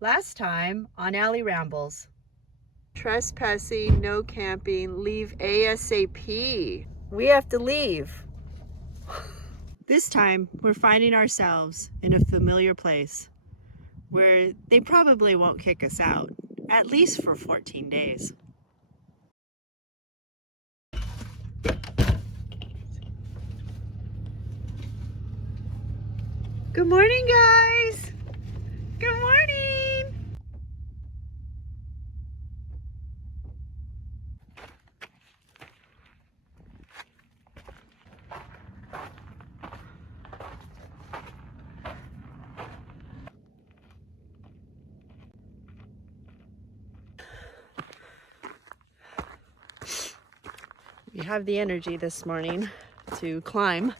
Last time on Allie Rambles. Trespassing, no camping, leave ASAP. We have to leave. This time, we're finding ourselves in a familiar place where they probably won't kick us out, at least for 14 days. Good morning, guys. Good morning. We have the energy this morning to climb,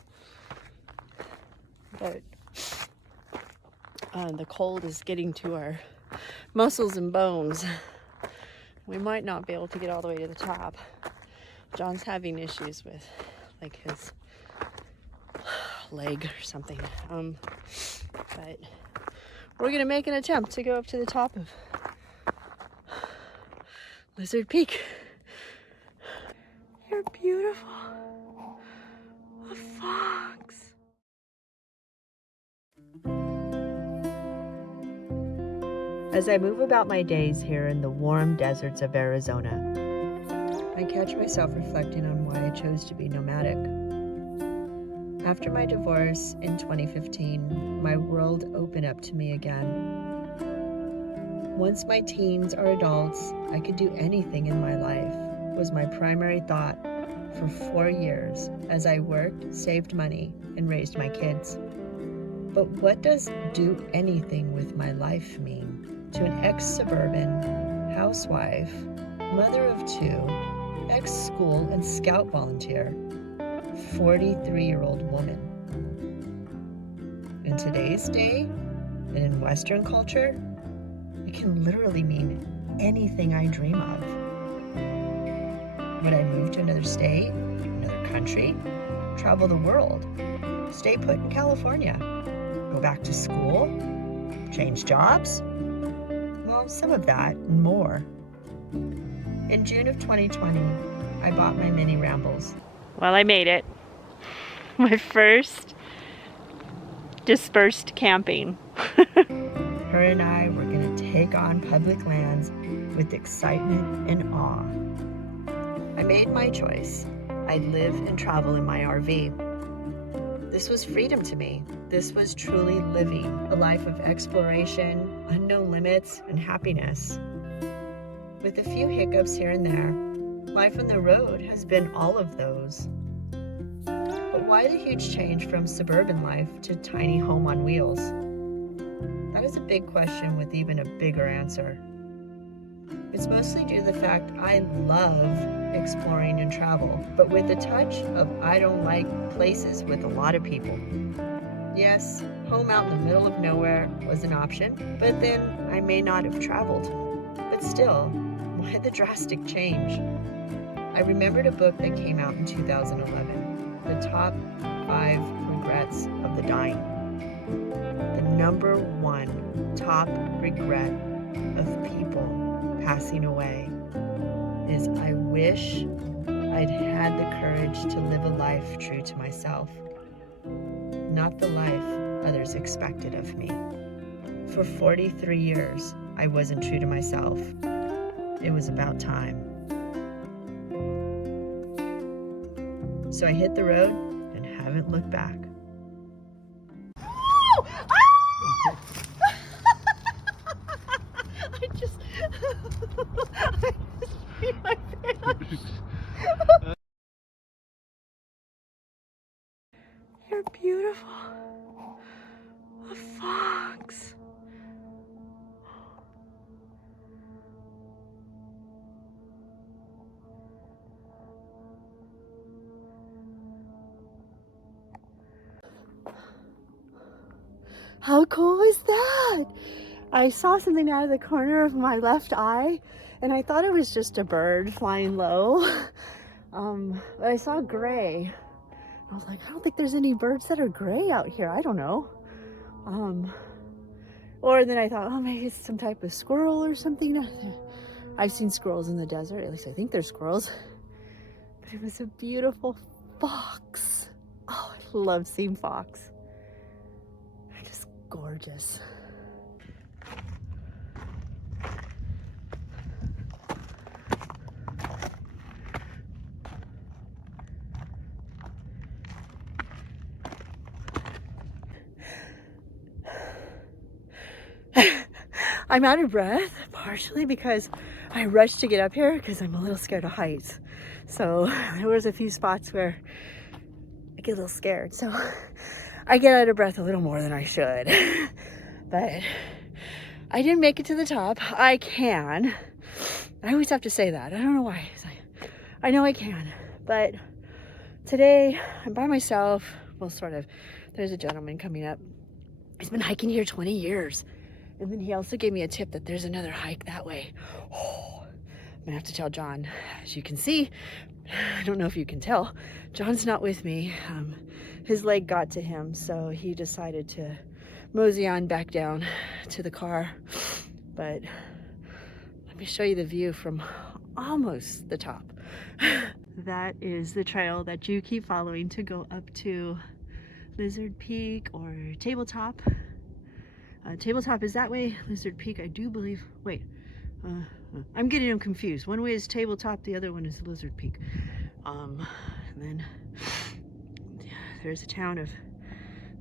but the cold is getting to our muscles and bones. We might not be able to get all the way to the top. John's having issues with like his leg or something. But we're gonna make an attempt to go up to the top of Lizard Peak. You're beautiful. A fox. As I move about my days here in the warm deserts of Arizona, I catch myself reflecting on why I chose to be nomadic. After my divorce in 2015, my world opened up to me again. Once my teens are adults, I could do anything in my life, was my primary thought for 4 years as I worked, saved money, and raised my kids. But what does do anything with my life mean to an ex-suburban housewife, mother of 2, ex-school and scout volunteer, 43-year-old woman? In today's day, and in Western culture, it can literally mean anything I dream of. Would I move to another state, another country, travel the world, stay put in California, go back to school, change jobs? Well, some of that and more. In June of 2020, I bought my mini Rambles. Well, I made it. My first dispersed camping. Her and I were going to take on public lands with excitement and awe. I made my choice. I'd live and travel in my RV. This was freedom to me. This was truly living a life of exploration, unknown limits, and happiness. With a few hiccups here and there, life on the road has been all of those. But why the huge change from suburban life to tiny home on wheels? That is a big question with even a bigger answer. It's mostly due to the fact I love exploring and travel, but with a touch of I don't like places with a lot of people. Yes, home out in the middle of nowhere was an option, but then I may not have traveled. But still, why the drastic change? I remembered a book that came out in 2011, The Top 5 Regrets of the Dying. The number one top regret of people passing away is I wish I'd had the courage to live a life true to myself, not the life others expected of me. For 43 years, I wasn't true to myself. It was about time. So I hit the road and haven't looked back. I just beat my pants. You're beautiful. A fox. How cool is that? I saw something out of the corner of my left eye and I thought it was just a bird flying low. But I saw gray. I was like, I don't think there's any birds that are gray out here. I don't know. Well, Or then I thought, oh, maybe it's some type of squirrel or something. I've seen squirrels in the desert, at least I think they're squirrels. But it was a beautiful fox. Oh, I love seeing fox. They're just gorgeous. I'm out of breath, partially because I rushed to get up here because I'm a little scared of heights. So there was a few spots where I get a little scared. So I get out of breath a little more than I should. But I didn't make it to the top. I can. I always have to say that. I don't know why. I know I can. But today I'm by myself. Well, sort of. There's a gentleman coming up. He's been hiking here 20 years. And then he also gave me a tip that there's another hike that way. Oh, I'm gonna have to tell John. As you can see, I don't know if you can tell, John's not with me. His leg got to him, so he decided to mosey on back down to the car. But let me show you the view from almost the top. That is the trail that you keep following to go up to Lizard Peak or Tabletop. Tabletop is that way. Lizard Peak, I do believe. Wait, I'm getting them confused. One way is Tabletop, the other one is Lizard Peak. And then there's a town of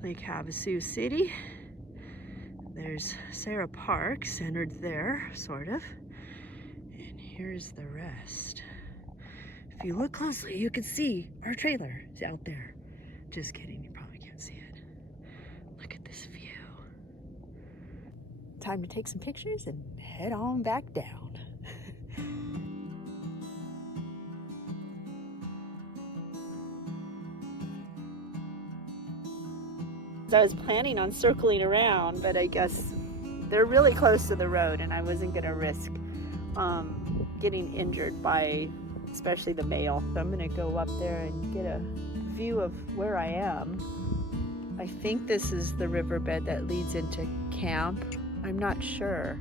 Lake Havasu City. There's Sarah Park centered there, sort of. And here's the rest. If you look closely, you can see our trailer is out there. Just kidding, you probably can't see it. Look at this view. Time to take some pictures and head on back down. I was planning on circling around, but I guess they're really close to the road and I wasn't gonna risk getting injured by especially the male. So I'm gonna go up there and get a view of where I am. I think this is the riverbed that leads into camp. I'm not sure.